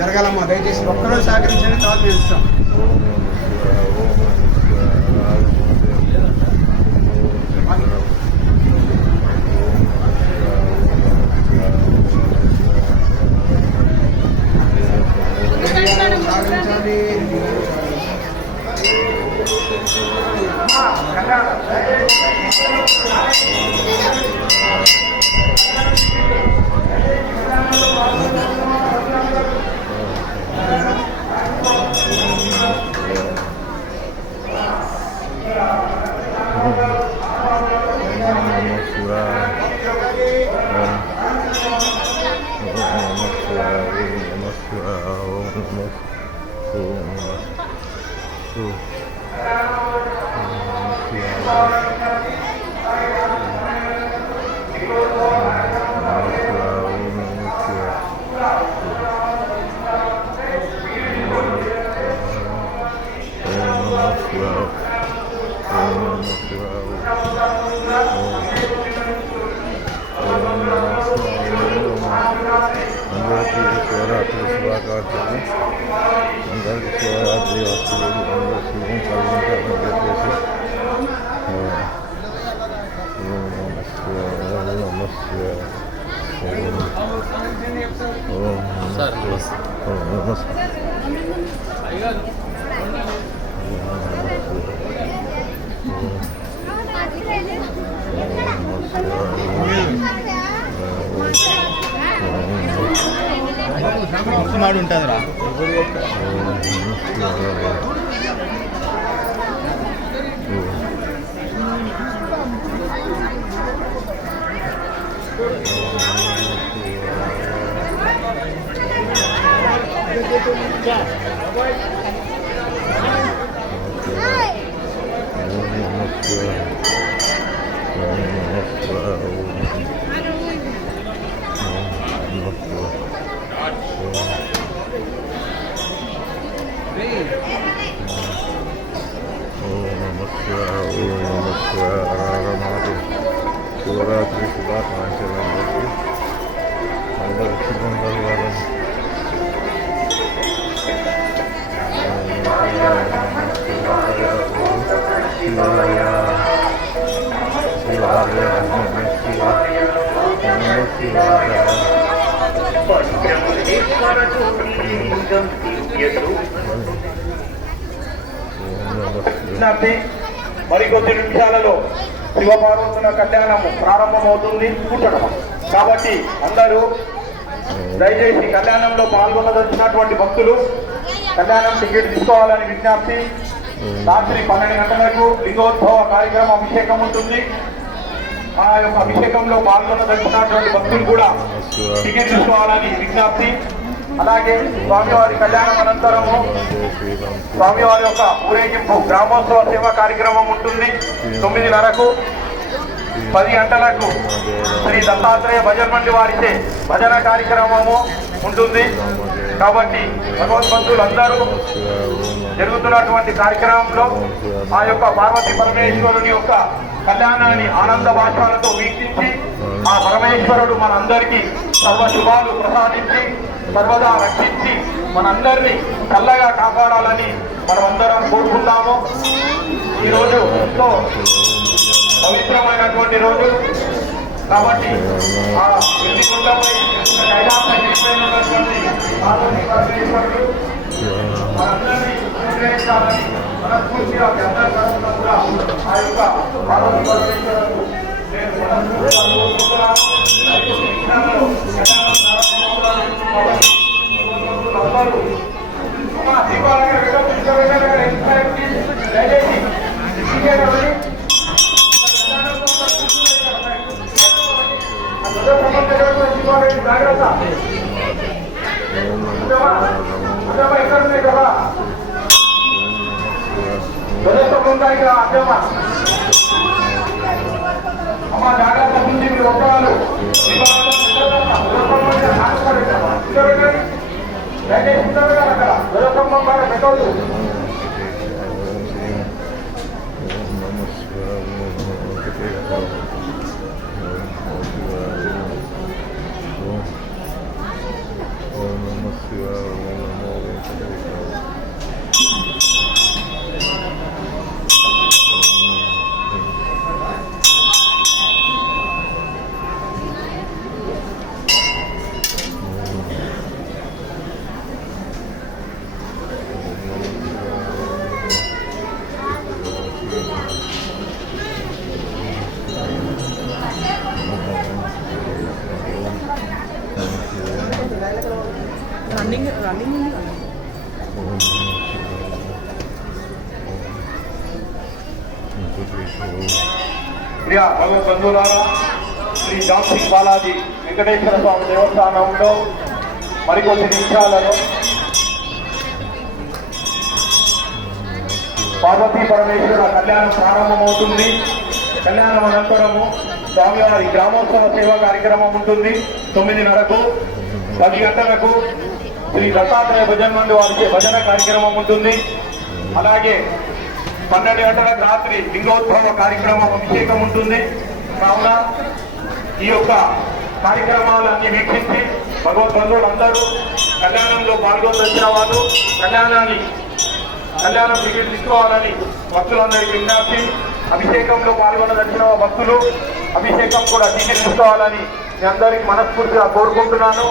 జరగాలమ్మా, దయచేసి ఒక్కరోజు సహకరించండి, తర్వాత మేము ఇస్తాం. అందరికీ శివరాత్రి శుభాకాంక్షలు. అందరికీ శివరాత్రి వస్తువులు అందరూ శుభం కలిగించాలని చెప్పేసి నాడు ఉంటుందిరా. శివరాత్రి శుభాకాంక్షలు అందరికీ. అందరూ శుభం కలగాలని. మరికొద్ది నిమిషాలలో శివపార్వతుల కళ్యాణం ప్రారంభమవుతుంది. కూర్చోడం కాబట్టి అందరూ దయచేసి కళ్యాణంలో పాల్గొనదలిచినటువంటి భక్తులు కళ్యాణం టికెట్ తీసుకోవాలని విజ్ఞప్తి. రాత్రి 12 గంటలకు లింగోద్భవ కార్యక్రమం అభిషేకం ఉంటుంది. ఆ యొక్క అభిషేకంలో పాల్గొనదలిచినటువంటి భక్తులు కూడా టికెట్ తీసుకోవాలని విజ్ఞప్తి. అలాగే స్వామివారి కళ్యాణం అనంతరము స్వామివారి యొక్క ఊరేగింపు గ్రామోత్సవ సేవా కార్యక్రమం ఉంటుంది. 9:30కు 10 గంటలకు శ్రీ దత్తాత్రేయ భజన మండలి వారిచే భజన కార్యక్రమము ఉంటుంది. కాబట్టి భగవద్బంధువులందరూ జరుగుతున్నటువంటి కార్యక్రమంలో ఆ యొక్క పార్వతీ పరమేశ్వరుని యొక్క కళ్యాణాన్ని ఆనంద భాషలతో వీక్షించి ఆ పరమేశ్వరుడు మనందరికీ సర్వ శుభాలు ప్రసాదించి సర్వదా రక్షించి మనందరినీ చల్లగా కాపాడాలని మనమందరం కోరుకుంటాము. ఈరోజు ఎంతో పవిత్రమైనటువంటి రోజు కాబట్టి ఆ పెళ్లి కుండపై మనందరినీ అనుగ్రహించాలని మనస్ఫూర్తిగా కూడా ఆ యొక్క పార్వతీ పరమేశ్వరుడు అమ్మ జాగ్రత్త ఉంది. మీరు ఒక్కవాళ్ళు వెనకడు రన్నింగ్ ఉంది కదా. ప్రియ భగవత్ బంధువులారా, శ్రీ జాన్ సింగ్ బాలాజీ వెంకటేశ్వర స్వామి దేవస్థానంలో మరికొద్ది నిమిషాలలో పార్వతీ పరమేశ్వర కళ్యాణం ప్రారంభమవుతుంది. కళ్యాణం అనంతరము స్వామివారి గ్రామోత్సవ సేవా కార్యక్రమం ఉంటుంది. 9:30కు 10 గంటలకు శ్రీ దత్తాత్రేయ భజన మంది వారి భజన కార్యక్రమం ఉంటుంది. అలాగే 12 గంటలకు రాత్రి లింగోద్భవ కార్యక్రమం అభిషేకం ఉంటుంది. కావున ఈ యొక్క కార్యక్రమాలన్నీ వీక్షించి భగవద్బంధువులందరూ కళ్యాణంలో పాల్గొనదలిచిన వాళ్ళు కళ్యాణం టికెట్ తీసుకోవాలని భక్తులందరికీ విజ్ఞప్తి. అభిషేకంలో పాల్గొనదలిచిన భక్తులు అభిషేకం కూడా టికెట్ తీసుకోవాలని మీ అందరికీ మనస్ఫూర్తిగా కోరుకుంటున్నాను.